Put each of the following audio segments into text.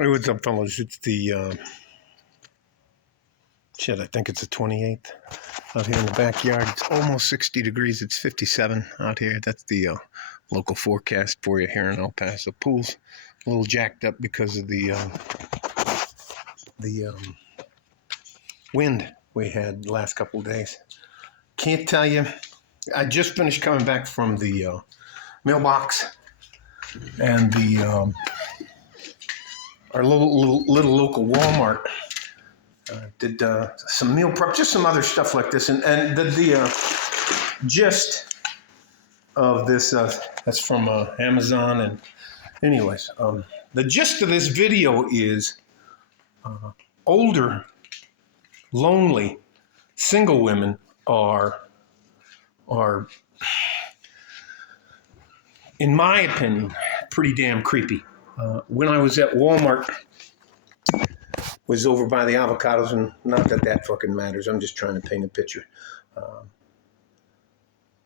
Hey, what's up, fellas? It's the I think it's the 28th out here in the backyard. It's almost 60 degrees. It's 57 out here. That's the local forecast for you here in El Paso. Pool's a little jacked up because of the wind we had the last couple of days. Can't tell you. I just finished coming back from the mailbox and the our little local Walmart. Did some meal prep, just some other stuff like this, and the gist of this that's from Amazon. And anyways, the gist of this video is older, lonely, single women are, in my opinion, pretty damn creepy. When I was at Walmart, was over by the avocados, and not that that fucking matters. I'm just trying to paint a picture.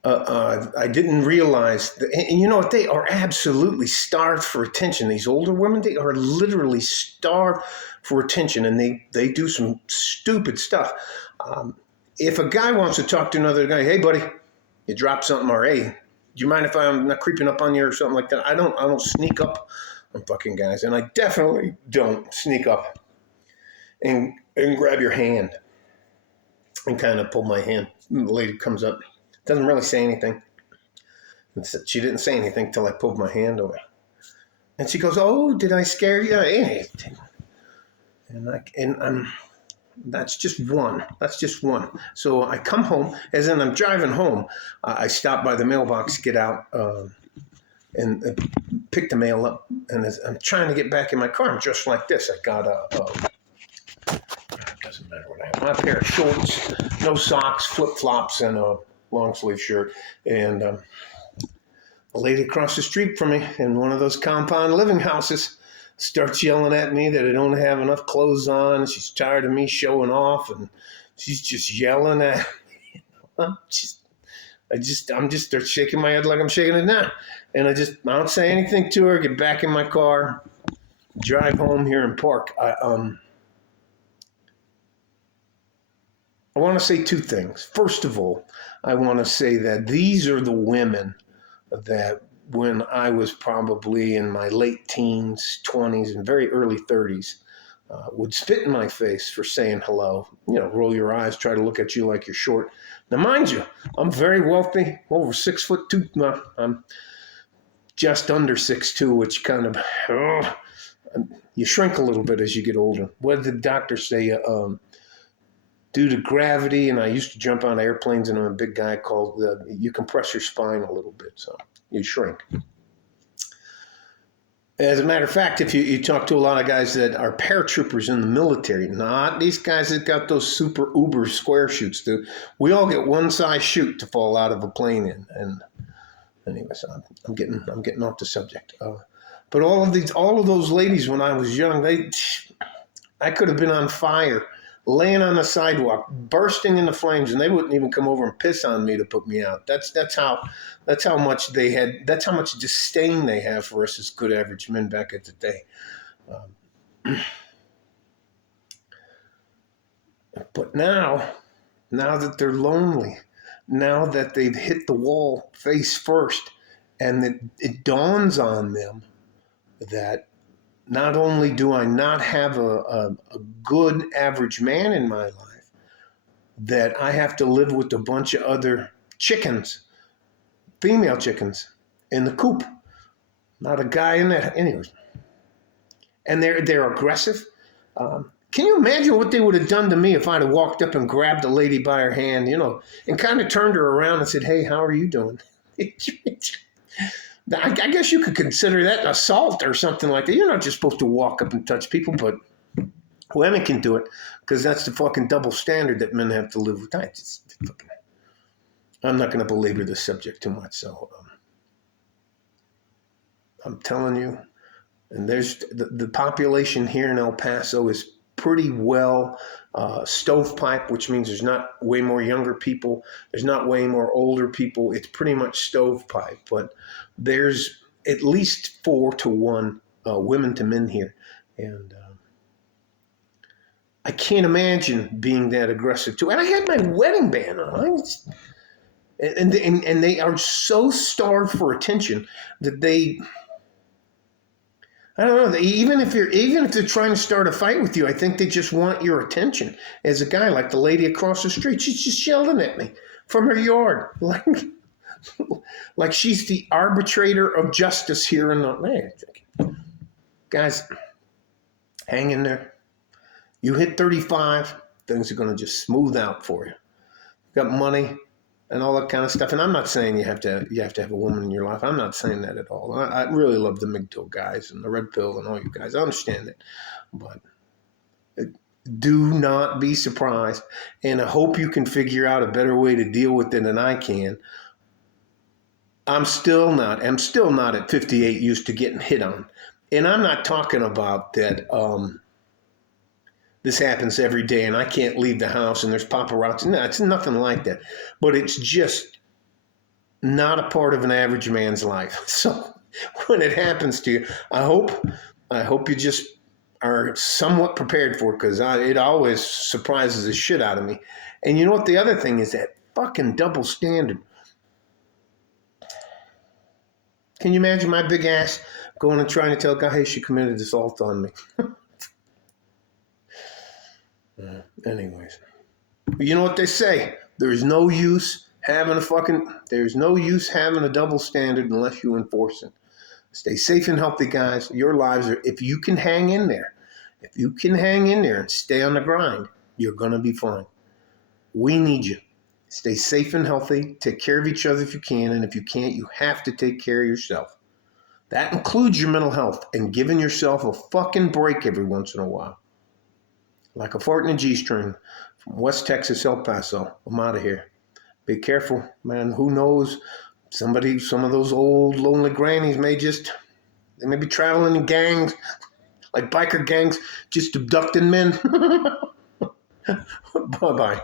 I didn't realize that, and you know what? They are absolutely starved for attention. These older women, they are literally starved for attention, and they do some stupid stuff. If a guy wants to talk to another guy, hey buddy, you dropped something, or hey, do you mind if I'm not creeping up on you or something like that? I don't sneak up on fucking guys, and I definitely don't sneak up and grab your hand and kind of pull my hand. The lady comes up, doesn't really say anything. She didn't say anything till I pulled my hand away. And she goes, "Oh, did I scare you?" And that's just one. That's just one. So I come home, as in I'm driving home. I stop by the mailbox, get out, and pick the mail up. And as I'm trying to get back in my car, I'm just like this. I got doesn't matter what I have. My pair of shorts, no socks, flip-flops, and a long-sleeve shirt. And a lady across the street from me in one of those compound living houses starts yelling at me that I don't have enough clothes on. She's tired of me showing off, and she's just yelling at me. I'm just start shaking my head like I'm shaking it now. And I don't say anything to her, get back in my car, drive home here and park. I want to say two things. First of all, I want to say that these are the women that when I was probably in my late teens, 20s, and very early 30s, would spit in my face for saying hello, roll your eyes, try to look at you like you're short. Now, mind you, I'm very wealthy, over 6'2". No, I'm just under 6'2", which kind of, you shrink a little bit as you get older. What did the doctor say? Due to gravity, and I used to jump on airplanes, and I'm a big guy, you compress your spine a little bit, so you shrink. As a matter of fact, if you talk to a lot of guys that are paratroopers in the military, not these guys that got those super uber square chutes, we all get one size chute to fall out of a plane in. And anyways, I'm getting off the subject. But all of those ladies when I was young, I could have been on fire, laying on the sidewalk, bursting into flames, and they wouldn't even come over and piss on me to put me out. That's how much they had. That's how much disdain they have for us as good average men back at the day. But now that they're lonely, now that they've hit the wall face first, and it dawns on them that not only do I not have a good average man in my life, that I have to live with a bunch of other chickens, female chickens, in the coop. Not a guy in that. Anyways. And they're aggressive. Can you imagine what they would have done to me if I'd have walked up and grabbed a lady by her hand, and kind of turned her around and said, "Hey, how are you doing?" I guess you could consider that assault or something like that. You're not just supposed to walk up and touch people, but women can do it because that's the fucking double standard that men have to live with. I'm not going to belabor this subject too much, so I'm telling you, and there's the population here in El Paso is pretty well stovepipe, which means there's not way more younger people. There's not way more older people. It's pretty much stovepipe, but there's at least 4 to 1 women to men here. And I can't imagine being that aggressive too. And I had my wedding band on. And they are so starved for attention that they, I don't know, even if they're trying to start a fight with you, I think they just want your attention. As a guy, like the lady across the street, she's just yelling at me from her yard, like she's the arbitrator of justice here in the land. Guys, hang in there. You hit 35, things are going to just smooth out for you. Got money and all that kind of stuff. And I'm not saying you have to have a woman in your life. I'm not saying that at all. I really love the MGTOW guys and the Red Pill and all you guys. I understand it. But do not be surprised. And I hope you can figure out a better way to deal with it than I can. I'm still not at 58 used to getting hit on. And I'm not talking about that this happens every day and I can't leave the house and there's paparazzi. No, it's nothing like that. But it's just not a part of an average man's life. So when it happens to you, I hope you just are somewhat prepared for it, because it always surprises the shit out of me. And you know what the other thing is? That fucking double standard. Can you imagine my big ass going and trying to tell a guy, hey, she committed assault on me? Anyways, you know what they say? There's no use having a double standard unless you enforce it. Stay safe and healthy, guys. Your lives are, if you can hang in there and stay on the grind, you're going to be fine. We need you. Stay safe and healthy. Take care of each other if you can. And if you can't, you have to take care of yourself. That includes your mental health and giving yourself a fucking break every once in a while. Like a fart in a G-string from West Texas, El Paso. I'm out of here. Be careful, man. Who knows? Some of those old lonely grannies they may be traveling in gangs, like biker gangs, just abducting men. Bye-bye.